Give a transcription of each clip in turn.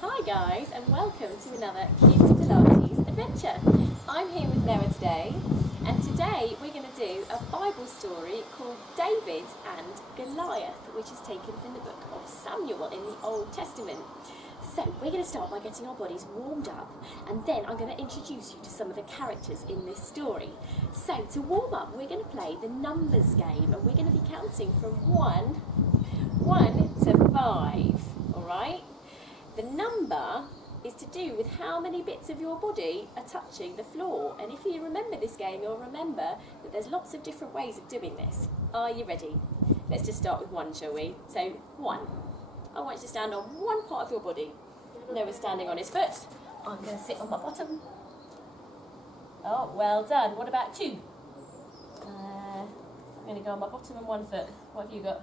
Hi guys, and welcome to another Kids Pilates Adventure. I'm here with Noah today, and today we're going to do a Bible story called David and Goliath, which is taken from the book of Samuel in the Old Testament. So we're going to start by getting our bodies warmed up, and then I'm going to introduce you to some of the characters in this story. So to warm up, we're going to play the numbers game, and we're going to be counting from 1 to 5, alright? The number is to do with how many bits of your body are touching the floor. And if you remember this game, you'll remember that there's lots of different ways of doing this. Are you ready? Let's just start with 1, shall we? So 1. I want you to stand on one part of your body. Noah's standing on his foot. I'm going to sit on my bottom. Oh, well done. What about 2? I'm going to go on my bottom and 1 foot. What have you got?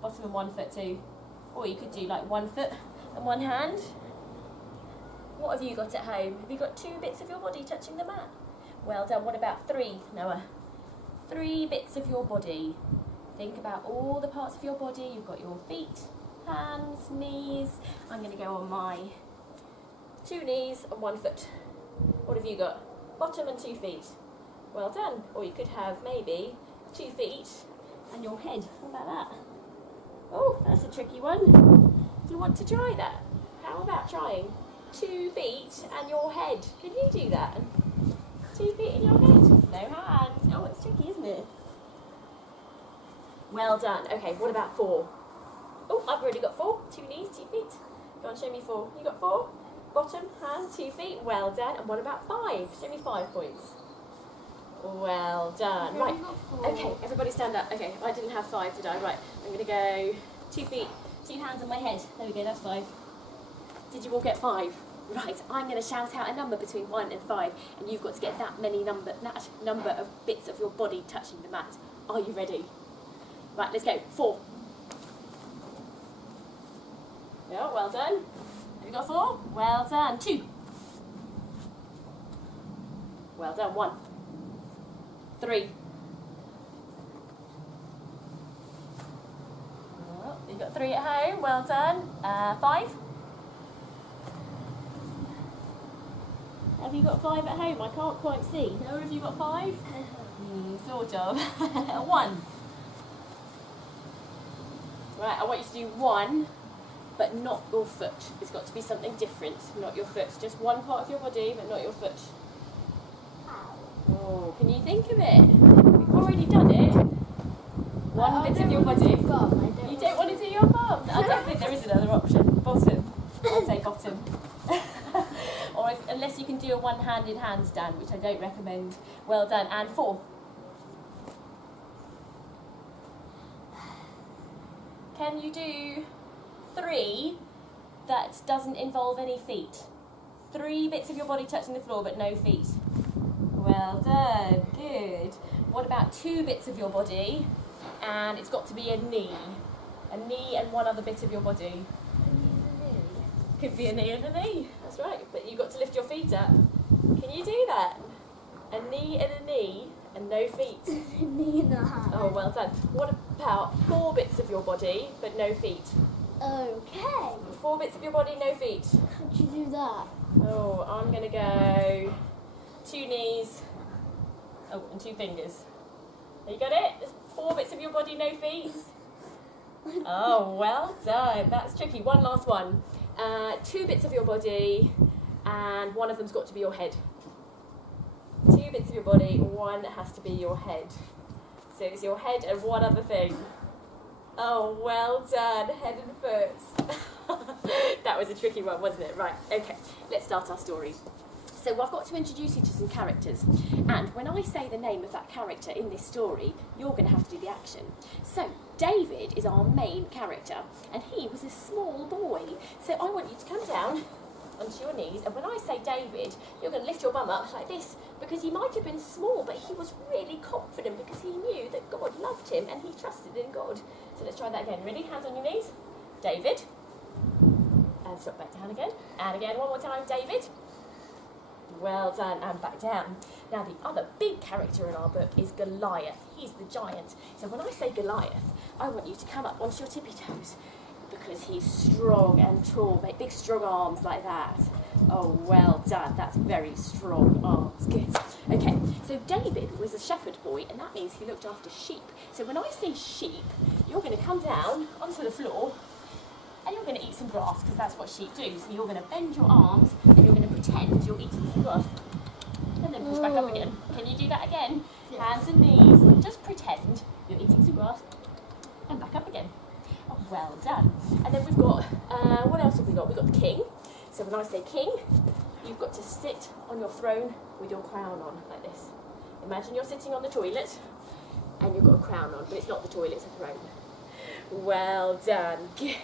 Bottom and 1 foot too. Or you could do like 1 foot and 1 hand. What have you got at home? Have you got 2 bits of your body touching the mat? Well done. What about 3, Noah? 3 bits of your body. Think about all the parts of your body. You've got your feet, hands, knees. I'm going to go on my 2 knees and 1 foot. What have you got? Bottom and 2 feet. Well done. Or you could have maybe 2 feet and your head. What about that? Oh, that's a tricky one. Do you want to try that? How about trying 2 feet and your head? Can you do that? 2 feet and your head? No hands. Oh, it's tricky, isn't it? Well done. Okay, what about 4? Oh, I've already got 4. 2 knees, 2 feet. Go on, show me 4. You got 4? Bottom, hand, 2 feet. Well done. And what about 5? Show me 5 points. Well done. Right. Okay, everybody stand up. Okay, I didn't have 5, did I? Right, I'm going to go 2 feet, 2 hands on my head. There we go, that's 5. Did you all get 5? Right, I'm going to shout out a number between 1 and 5, and you've got to get that number of bits of your body touching the mat. Are you ready? Right, let's go. 4. Yeah, well done. Have you got 4? Well done. 2. Well done. 1. 3. Oh, you've got 3 at home. Well done. 5. Have you got 5 at home? I can't quite see. Or have you got 5? Sort of. 1. Right, I want you to do 1, but not your foot. It's got to be something different, not your foot. Just one part of your body, but not your foot. Oh, can you think of it? We've already done it. 1 bit of your body. You don't want to do your bum? I don't think there is another option. Bottom. I'd say bottom. Or unless you can do a one-handed handstand, which I don't recommend. Well done. And 4. Can you do 3 that doesn't involve any feet? 3 bits of your body touching the floor, but no feet. Well done, good. What about 2 bits of your body, and it's got to be a knee? A knee and 1 other bit of your body. Could be a knee and a knee, that's right, but you've got to lift your feet up. Can you do that? A knee and a knee, and no feet. Knee and a hand. Oh, well done. What about 4 bits of your body, but no feet? Okay. 4 bits of your body, no feet. How'd you do that? Oh, I'm going to go 2 knees, oh, and 2 fingers. You got it? There's 4 bits of your body, no feet. Oh, well done. That's tricky. 1 last one. 2 bits of your body, and 1 of them's got to be your head. 2 bits of your body, 1 has to be your head. So it's your head and 1 other thing. Oh, well done. Head and foot. That was a tricky one, wasn't it? Right, okay, let's start our story. So I've got to introduce you to some characters, and when I say the name of that character in this story, you're going to have to do the action. So David is our main character, and he was a small boy. So I want you to come down onto your knees, and when I say David, you're going to lift your bum up like this, because he might have been small, but he was really confident because he knew that God loved him and he trusted in God. So let's try that again. Ready? Hands on your knees. David. And stop back down again. And again, one more time. David. Well done, and back down. Now the other big character in our book is Goliath. He's the giant. So when I say Goliath, I want you to come up onto your tippy toes, because he's strong and tall, make big strong arms like that. Oh, well done, that's very strong arms, good. Okay, so David was a shepherd boy, and that means he looked after sheep. So when I say sheep, you're going to come down onto the floor and you're going to eat some grass, because that's what sheep do. So you're going to bend your arms and you're going to pretend you're eating some grass. And then push back up again. Can you do that again? Yeah. Hands and knees, just pretend you're eating some grass and back up again. Oh, well done. And then we've got, what else have we got? We've got the king. So when I say king, you've got to sit on your throne with your crown on, like this. Imagine you're sitting on the toilet and you've got a crown on, but it's not the toilet, it's a throne. Well done, good.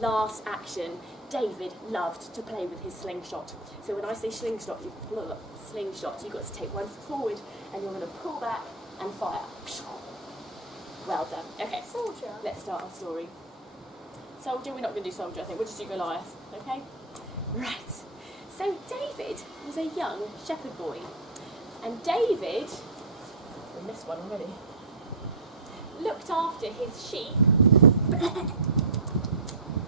Last action. David loved to play with his slingshot. So when I say slingshot, you've got to take one foot forward and you're going to pull back and fire. Well done. Okay, Soldier. Let's start our story. Soldier, we're not going to do soldier, I think. We'll just do Goliath, okay? Right. So David was a young shepherd boy. And David, we missed one already, looked after his sheep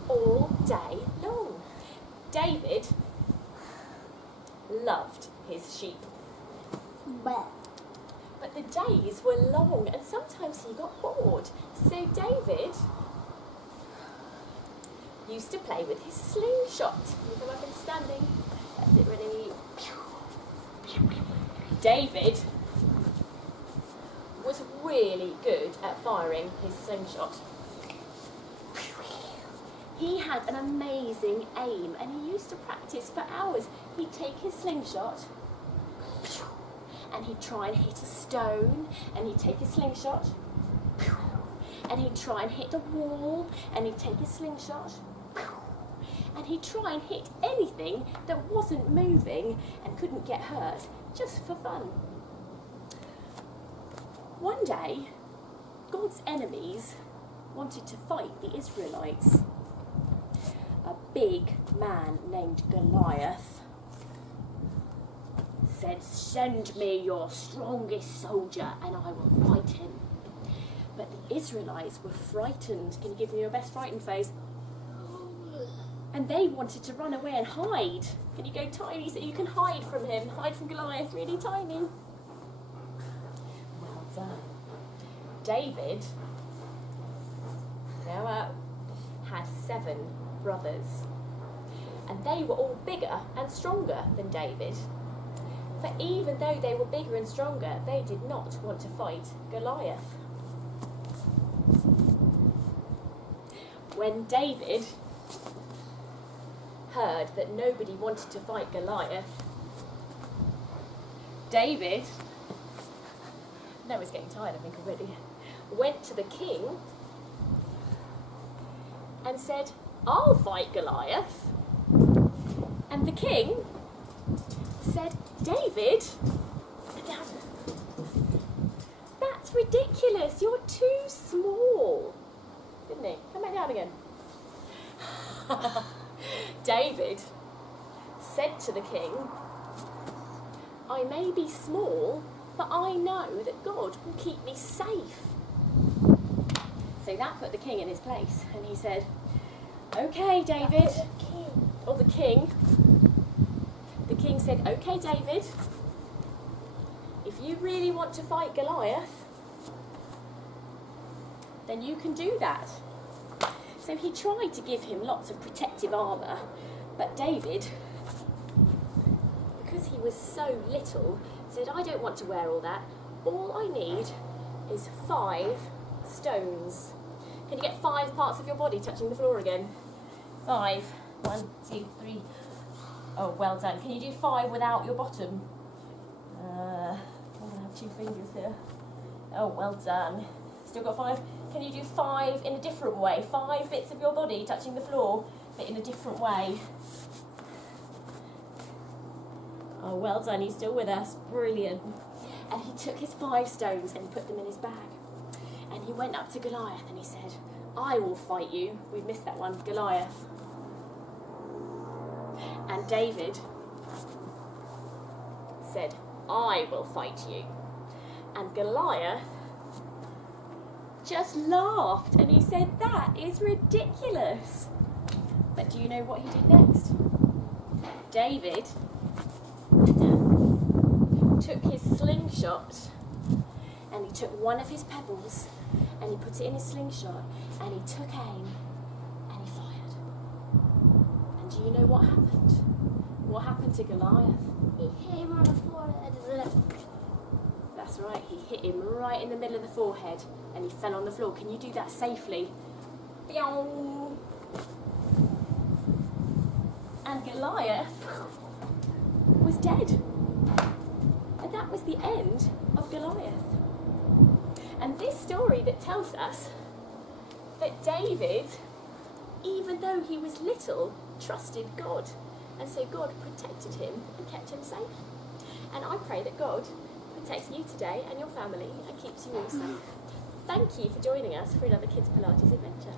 all day long. David loved his sheep. But the days were long and sometimes he got bored. So David used to play with his slingshot. You come up and standing. That's it, ready. David was really good at firing his slingshot. He had an amazing aim and he used to practice for hours. He'd take his slingshot and he'd try and hit a stone, and he'd take his slingshot and he'd try and hit a wall, and he'd take his slingshot and he'd try and hit anything that wasn't moving and couldn't get hurt, just for fun. One day, God's enemies wanted to fight the Israelites. A big man named Goliath said, "Send me your strongest soldier and I will fight him." But the Israelites were frightened. Can you give me your best frightened face? And they wanted to run away and hide. Can you go tiny so you can hide from him? Hide from Goliath, really tiny. Well done. David, had 7 brothers. And they were all bigger and stronger than David. But even though they were bigger and stronger, they did not want to fight Goliath. When David heard that nobody wanted to fight Goliath, David, Noah's getting tired I think already, went to the king and said, "I'll fight Goliath." And the king said, "David, that's ridiculous, you're too small." Didn't he? Come back down again. David said to the king, "I may be small, but I know that God will keep me safe." So that put the king in his place, and he said, "Okay, David." The king. The king said, "Okay, David, if you really want to fight Goliath, then you can do that." So he tried to give him lots of protective armour, but David, because he was so little, said, "I don't want to wear all that. All I need is 5 stones." Can you get 5 parts of your body touching the floor again? 5. 1, 2, 3. Oh, well done. Can you do 5 without your bottom? I'm going to have 2 fingers here. Oh, well done. Still got 5? Can you do 5 in a different way? 5 bits of your body touching the floor, but in a different way. Oh, well done. He's still with us. Brilliant. And he took his 5 stones and he put them in his bag. And he went up to Goliath and he said, "I will fight you." We've missed that one. Goliath. And David said, "I will fight you." And Goliath just laughed and he said, "That is ridiculous. But do you know what he did next? David took his slingshot and he took one of his pebbles and he put it in his slingshot and he took aim and he fired. And do you know what happened? What happened to Goliath? He hit him on the forehead. That's right, he hit him right in the middle of the forehead and he fell on the floor. Can you do that safely? Pew! And Goliath was dead. And that was the end of Goliath. And this story that tells us that David, even though he was little, trusted God. And so God protected him and kept him safe. And I pray that God protects you today and your family and keeps you all safe. Thank you for joining us for another Kids Pilates adventure.